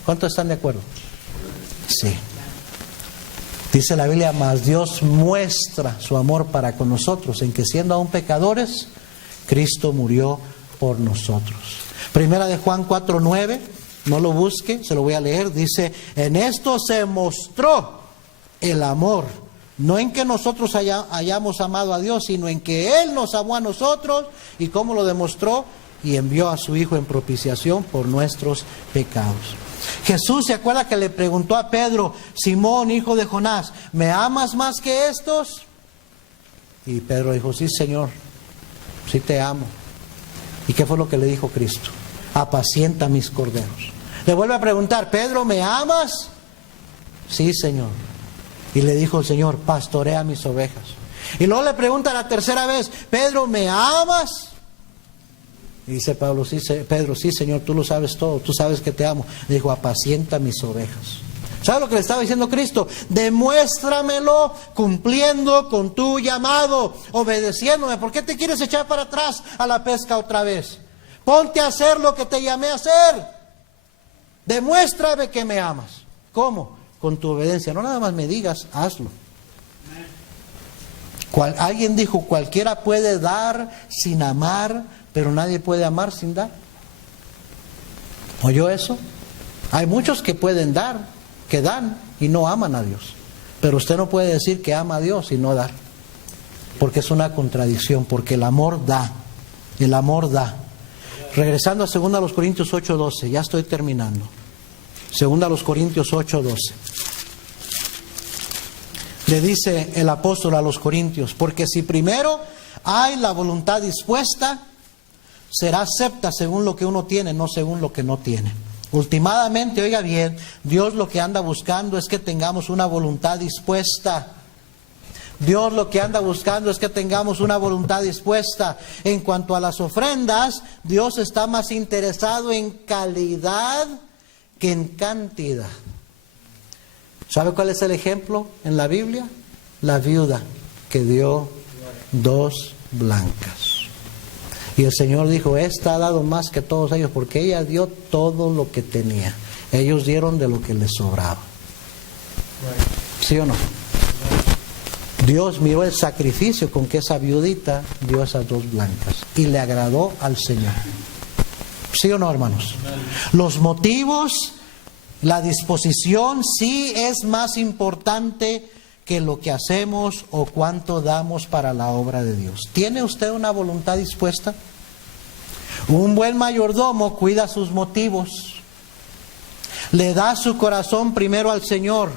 ¿Cuántos están de acuerdo? Sí. Dice la Biblia, mas Dios muestra su amor para con nosotros, en que siendo aún pecadores, Cristo murió por nosotros. Primera de Juan 4:9, no lo busque, se lo voy a leer, dice, en esto se mostró el amor, no en que nosotros hayamos amado a Dios, sino en que Él nos amó a nosotros. ¿Y cómo lo demostró? Y envió a su Hijo en propiciación por nuestros pecados. Jesús, ¿se acuerda que le preguntó a Pedro, Simón, hijo de Jonás, ¿me amas más que estos? Y Pedro dijo, sí, Señor, sí te amo. ¿Y qué fue lo que le dijo Cristo? Apacienta mis corderos. Le vuelve a preguntar, Pedro, ¿me amas? Sí, Señor. Y le dijo el Señor, pastorea mis ovejas. Y luego le pregunta la tercera vez, Pedro, ¿me amas? Y dice Pedro, sí, Señor, tú lo sabes todo, tú sabes que te amo. Le dijo, apacienta mis ovejas. ¿Sabe lo que le estaba diciendo Cristo? Demuéstramelo cumpliendo con tu llamado, obedeciéndome. ¿Por qué te quieres echar para atrás a la pesca otra vez? Ponte a hacer lo que te llamé a hacer. Demuéstrame que me amas. ¿Cómo? Con tu obediencia. No nada más me digas, hazlo. Alguien dijo, cualquiera puede dar sin amar, pero nadie puede amar sin dar. ¿Oyó eso? Hay muchos que pueden dar, que dan y no aman a Dios. Pero usted no puede decir que ama a Dios y no dar, porque es una contradicción, porque el amor da, el amor da. Regresando a 2 Corintios 8:12, ya estoy terminando. 2 Corintios 8:12. Le dice el apóstol a los corintios: porque si primero hay la voluntad dispuesta, será acepta según lo que uno tiene, no según lo que no tiene. Últimamente, oiga bien, Dios lo que anda buscando es que tengamos una voluntad dispuesta. Dios lo que anda buscando es que tengamos una voluntad dispuesta. En cuanto a las ofrendas, Dios está más interesado en calidad que en cantidad. ¿Sabe cuál es el ejemplo en la Biblia? La viuda que dio 2 blancas. Y el Señor dijo: esta ha dado más que todos ellos, porque ella dio todo lo que tenía. Ellos dieron de lo que les sobraba. ¿Sí o no? Dios miró el sacrificio con que esa viudita dio esas 2 blancas y le agradó al Señor. ¿Sí o no, hermanos? Los motivos, la disposición sí es más importante que lo que hacemos o cuánto damos para la obra de Dios. ¿Tiene usted una voluntad dispuesta? Un buen mayordomo cuida sus motivos. Le da su corazón primero al Señor.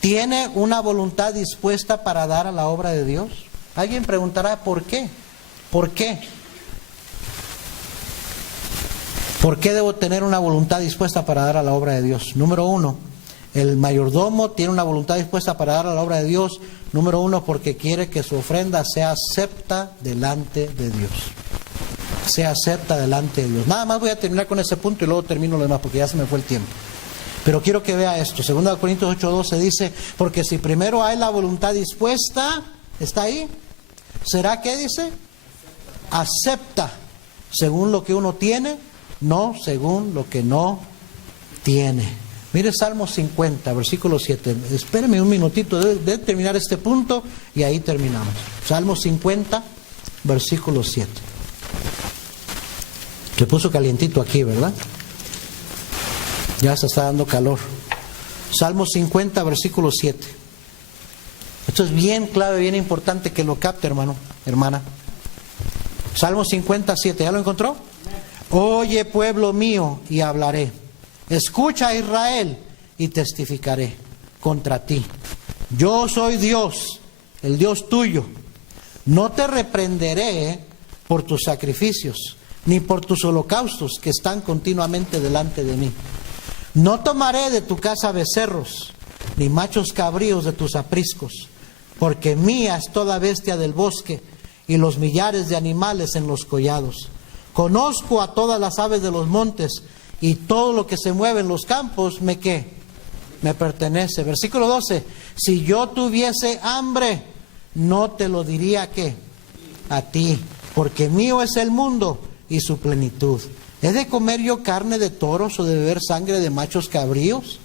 ¿Tiene una voluntad dispuesta para dar a la obra de Dios? Alguien preguntará: ¿por qué? ¿Por qué? ¿Por qué debo tener una voluntad dispuesta para dar a la obra de Dios? Número 1, el mayordomo tiene una voluntad dispuesta para dar a la obra de Dios. Número 1, porque quiere que su ofrenda sea acepta delante de Dios. Sea acepta delante de Dios. Nada más voy a terminar con ese punto y luego termino lo demás, porque ya se me fue el tiempo. Pero quiero que vea esto. 2 Corintios 8:12 dice: porque si primero hay la voluntad dispuesta, ¿está ahí? ¿Será qué dice? Acepta según lo que uno tiene, no según lo que no tiene. Mire Salmo 50, versículo 7. Espéreme un minutito de terminar este punto y ahí terminamos. Salmo 50, versículo 7. Se puso calientito aquí, ¿verdad? Ya se está dando calor. Salmo 50, versículo 7. Esto es bien clave, bien importante que lo capte, hermano, hermana. Salmo 57, ¿ya lo encontró? Oye, pueblo mío, y hablaré. Escucha, Israel, y testificaré contra ti. Yo soy Dios, el Dios tuyo. No te reprenderé por tus sacrificios, ni por tus holocaustos que están continuamente delante de mí. No tomaré de tu casa becerros, ni machos cabríos de tus apriscos, porque mía es toda bestia del bosque y los millares de animales en los collados. Conozco a todas las aves de los montes, y todo lo que se mueve en los campos, ¿me qué? Me pertenece. Versículo 12. Si yo tuviese hambre, no te lo diría, ¿qué? A ti, porque mío es el mundo y su plenitud. ¿He de comer yo carne de toros o de beber sangre de machos cabríos?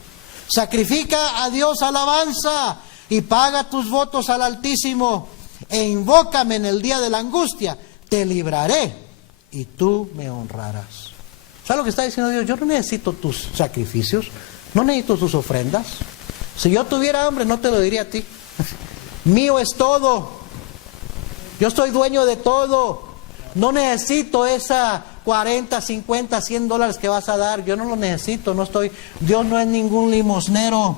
Sacrifica a Dios alabanza y paga tus votos al Altísimo, e invócame en el día de la angustia, te libraré y tú me honrarás. ¿Sabes lo que está diciendo Dios? Yo no necesito tus sacrificios, no necesito tus ofrendas. Si yo tuviera hambre, no te lo diría a ti. Mío es todo. Yo soy dueño de todo. No necesito esa 40, 50, 100 dólares que vas a dar. Yo no lo necesito. Dios no es ningún limosnero.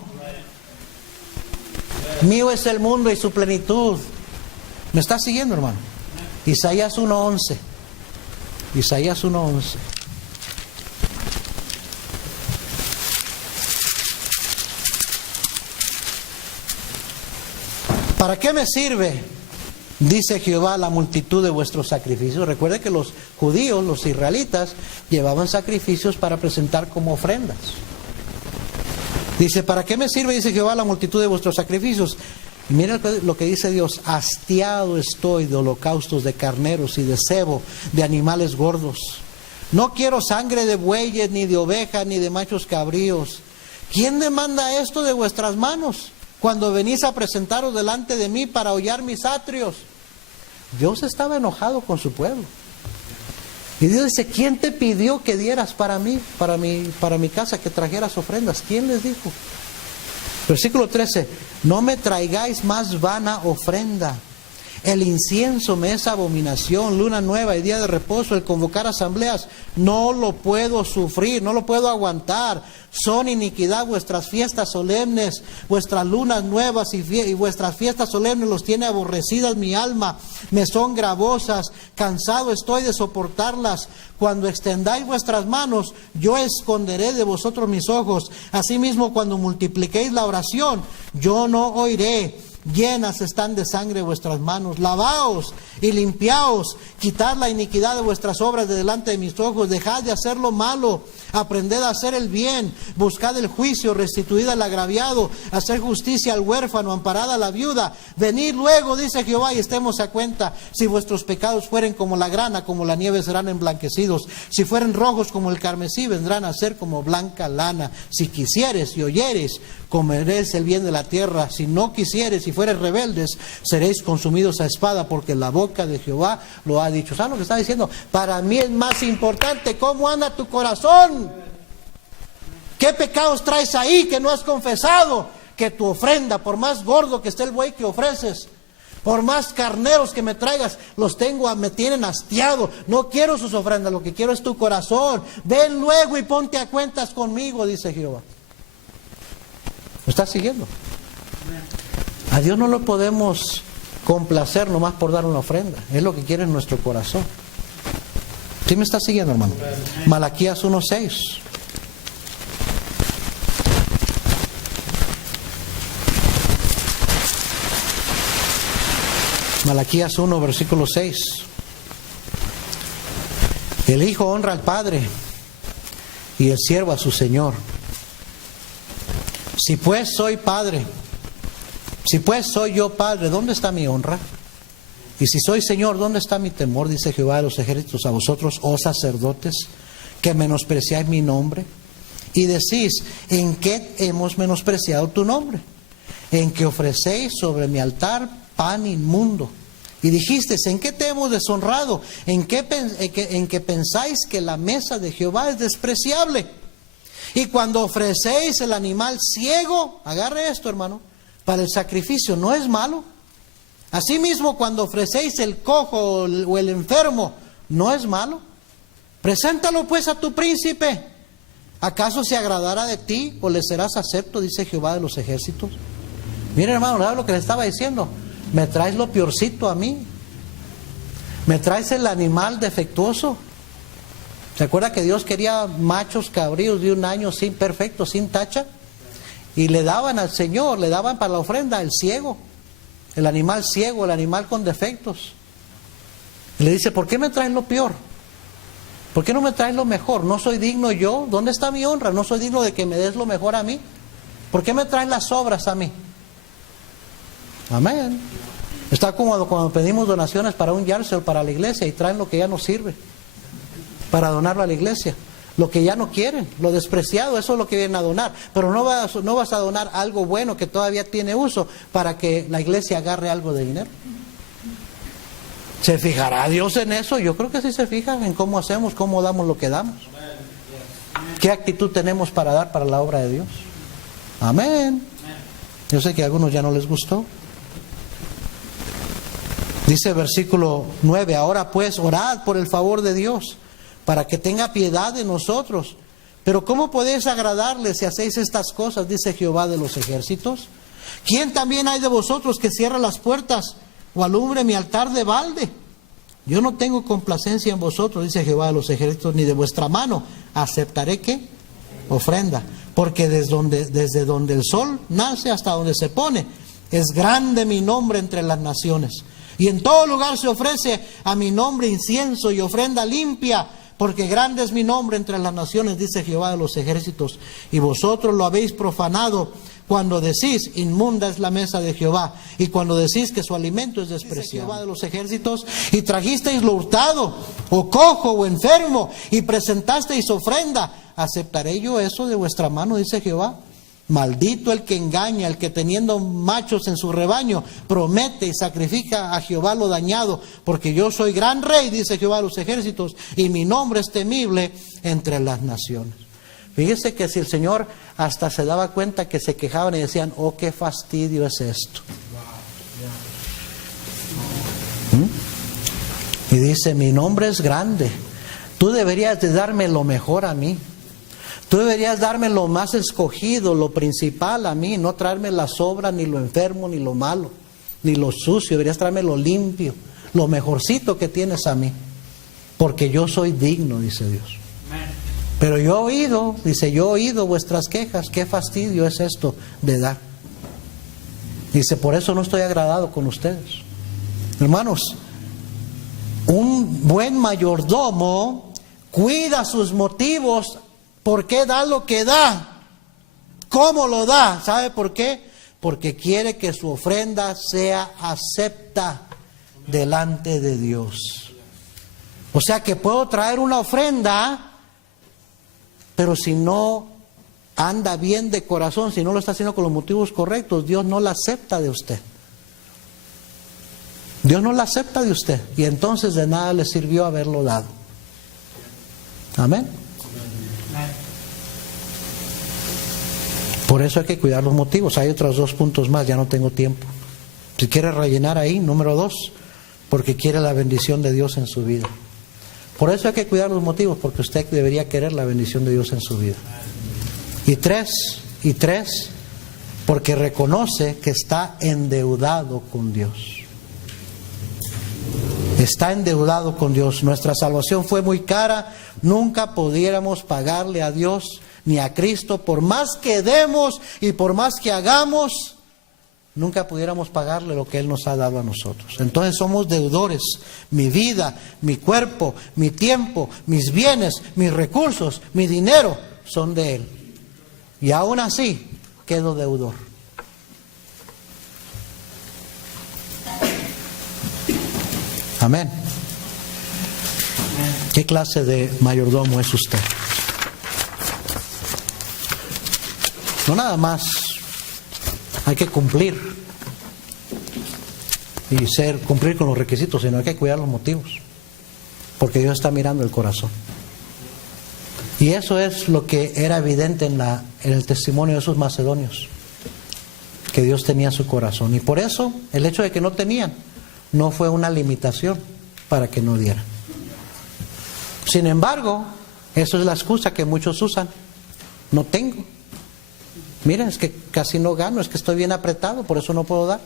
Mío es el mundo y su plenitud. ¿Me estás siguiendo, hermano? Isaías 1:11. Isaías 1:11. ¿Para qué me sirve, dice Jehová, la multitud de vuestros sacrificios? Recuerde que los judíos, los israelitas, llevaban sacrificios para presentar como ofrendas. Dice: ¿para qué me sirve, dice Jehová, la multitud de vuestros sacrificios? Y mira lo que dice Dios: hastiado estoy de holocaustos de carneros y de cebo de animales gordos. No quiero sangre de bueyes, ni de ovejas, ni de machos cabríos. ¿Quién demanda esto de vuestras manos, cuando venís a presentaros delante de mí para hollar mis atrios? Dios estaba enojado con su pueblo. Y Dios dice, ¿quién te pidió que dieras para mí, para mi casa, que trajeras ofrendas? ¿Quién les dijo? Versículo 13, no me traigáis más vana ofrenda. El incienso me es abominación, luna nueva y día de reposo, el convocar asambleas, no lo puedo sufrir, no lo puedo aguantar. Son iniquidad vuestras fiestas solemnes, vuestras lunas nuevas y vuestras fiestas solemnes los tiene aborrecidas mi alma, me son gravosas, cansado estoy de soportarlas. Cuando extendáis vuestras manos, yo esconderé de vosotros mis ojos. Asimismo, cuando multipliquéis la oración, yo no oiré. Llenas están de sangre vuestras manos. Lavaos y limpiaos, quitad la iniquidad de vuestras obras de delante de mis ojos. Dejad de hacer lo malo, aprended a hacer el bien, buscad el juicio, restituid al agraviado, hacer justicia al huérfano, amparad a la viuda. Venid luego, dice Jehová, y estemos a cuenta. Si vuestros pecados fueren como la grana, como la nieve serán emblanquecidos. Si fueren rojos como el carmesí, vendrán a ser como blanca lana. Si quisieres y oyeres, comeréis el bien de la tierra. Si no quisieres y fueres rebeldes, seréis consumidos a espada, porque la boca de Jehová lo ha dicho. ¿Sabes lo que está diciendo? Para mí es más importante cómo anda tu corazón. ¿Qué pecados traes ahí que no has confesado? Que tu ofrenda, por más gordo que esté el buey que ofreces, por más carneros que me traigas, me tienen hastiado. No quiero sus ofrendas, lo que quiero es tu corazón. Ven luego y ponte a cuentas conmigo, dice Jehová. ¿Me estás siguiendo? A Dios no lo podemos complacer nomás por dar una ofrenda. Es lo que quiere en nuestro corazón. ¿Sí me estás siguiendo, hermano? Malaquías 1:6. Malaquías 1, versículo 6. El hijo honra al padre y el siervo a su señor. Si pues soy padre, si pues soy yo padre, ¿dónde está mi honra? Y si soy señor, ¿dónde está mi temor? Dice Jehová de los ejércitos a vosotros, oh sacerdotes, que menospreciáis mi nombre. Y decís, ¿en qué hemos menospreciado tu nombre? En que ofrecéis sobre mi altar pan inmundo. Y dijisteis, ¿en qué te hemos deshonrado? ¿En que pensáis que la mesa de Jehová es despreciable? Y cuando ofrecéis el animal ciego, agarre esto, hermano, para el sacrificio, ¿no es malo? Asimismo, cuando ofrecéis el cojo o el enfermo, ¿no es malo? Preséntalo pues a tu príncipe. ¿Acaso se agradará de ti o le serás acepto? Dice Jehová de los ejércitos. Miren, hermano, ¿sabes lo que le estaba diciendo? Me traes lo peorcito a mí. Me traes el animal defectuoso. ¿Se acuerda que Dios quería machos cabríos de 1 año sin perfecto, sin tacha? Y le daban al Señor, le daban para la ofrenda el ciego, el animal ciego, el animal con defectos. Y le dice, ¿por qué me traes lo peor? ¿Por qué no me traes lo mejor? ¿No soy digno yo? ¿Dónde está mi honra? ¿No soy digno de que me des lo mejor a mí? ¿Por qué me traes las obras a mí? Amén. Está como cuando pedimos donaciones para un yard para la iglesia y traen lo que ya no sirve para donarlo a la iglesia. Lo que ya no quieren, lo despreciado, eso es lo que vienen a donar. Pero no vas a donar algo bueno que todavía tiene uso para que la iglesia agarre algo de dinero. ¿Se fijará Dios en eso? Yo creo que sí se fija en cómo hacemos, cómo damos lo que damos. ¿Qué actitud tenemos para dar para la obra de Dios? Amén. Yo sé que a algunos ya no les gustó. Dice versículo 9, ahora pues orad por el favor de Dios, para que tenga piedad de nosotros. Pero ¿cómo podéis agradarle si hacéis estas cosas? Dice Jehová de los ejércitos. ¿Quién también hay de vosotros que cierra las puertas o alumbre mi altar de balde? Yo no tengo complacencia en vosotros, dice Jehová de los ejércitos, ni de vuestra mano aceptaré ¿qué? Ofrenda. Porque desde donde el sol nace hasta donde se pone, es grande mi nombre entre las naciones. Y en todo lugar se ofrece a mi nombre incienso y ofrenda limpia, porque grande es mi nombre entre las naciones, dice Jehová de los ejércitos. Y vosotros lo habéis profanado cuando decís, inmunda es la mesa de Jehová, y cuando decís que su alimento es despreciado. Dice Jehová de los ejércitos, y trajisteis lo hurtado, o cojo, o enfermo, y presentasteis ofrenda. ¿Aceptaré yo eso de vuestra mano? Dice Jehová. Maldito el que engaña, el que teniendo machos en su rebaño, promete y sacrifica a Jehová lo dañado, porque yo soy gran rey, dice Jehová de los ejércitos, y mi nombre es temible entre las naciones. Fíjese que si el Señor hasta se daba cuenta que se quejaban y decían, oh, qué fastidio es esto. Y dice, mi nombre es grande, tú deberías de darme lo mejor a mí. Tú deberías darme lo más escogido, lo principal a mí, no traerme la sobra, ni lo enfermo, ni lo malo, ni lo sucio. Deberías traerme lo limpio, lo mejorcito que tienes a mí, porque yo soy digno, dice Dios. Pero yo he oído, dice, yo he oído vuestras quejas, qué fastidio es esto de dar. Dice, por eso no estoy agradado con ustedes. Hermanos, un buen mayordomo cuida sus motivos. ¿Por qué da lo que da? ¿Cómo lo da? ¿Sabe por qué? Porque quiere que su ofrenda sea acepta delante de Dios. O sea que puedo traer una ofrenda, pero si no anda bien de corazón, si no lo está haciendo con los motivos correctos, Dios no la acepta de usted. Dios no la acepta de usted. Y entonces de nada le sirvió haberlo dado. Amén. Por eso hay que cuidar los motivos. Hay otros 2 puntos más, ya no tengo tiempo. Si quiere rellenar ahí, número 2, porque quiere la bendición de Dios en su vida. Por eso hay que cuidar los motivos, porque usted debería querer la bendición de Dios en su vida. Y tres, porque reconoce que está endeudado con Dios. Está endeudado con Dios. Nuestra salvación fue muy cara. Nunca pudiéramos pagarle a Dios ni a Cristo, por más que demos y por más que hagamos, nunca pudiéramos pagarle lo que Él nos ha dado a nosotros. Entonces somos deudores. Mi vida, mi cuerpo, mi tiempo, mis bienes, mis recursos, mi dinero son de Él. Y aún así quedo deudor. Amén. ¿Qué clase de mayordomo es usted? No nada más hay que cumplir y cumplir con los requisitos, sino hay que cuidar los motivos, porque Dios está mirando el corazón. Y eso es lo que era evidente en el testimonio de esos macedonios, que Dios tenía su corazón. Y por eso el hecho de que no tenían no fue una limitación para que no dieran. Sin embargo, eso es la excusa que muchos usan. No tengo. Mira, es que casi no gano, es que estoy bien apretado, por eso no puedo dar.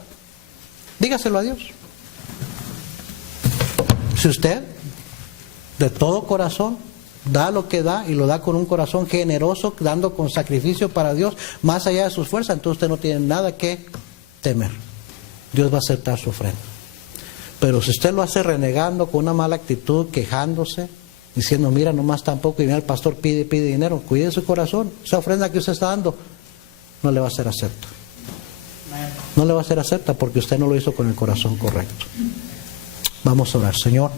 Dígaselo a Dios. Si usted de todo corazón da lo que da y lo da con un corazón generoso, dando con sacrificio para Dios, más allá de sus fuerzas, entonces usted no tiene nada que temer. Dios va a aceptar su ofrenda. Pero si usted lo hace renegando, con una mala actitud, quejándose, diciendo, mira, nomás tampoco, y mira, el pastor pide dinero, cuide su corazón. Esa ofrenda que usted está dando no le va a ser acepta. No le va a ser acepta porque usted no lo hizo con el corazón correcto. Vamos a orar. Señor,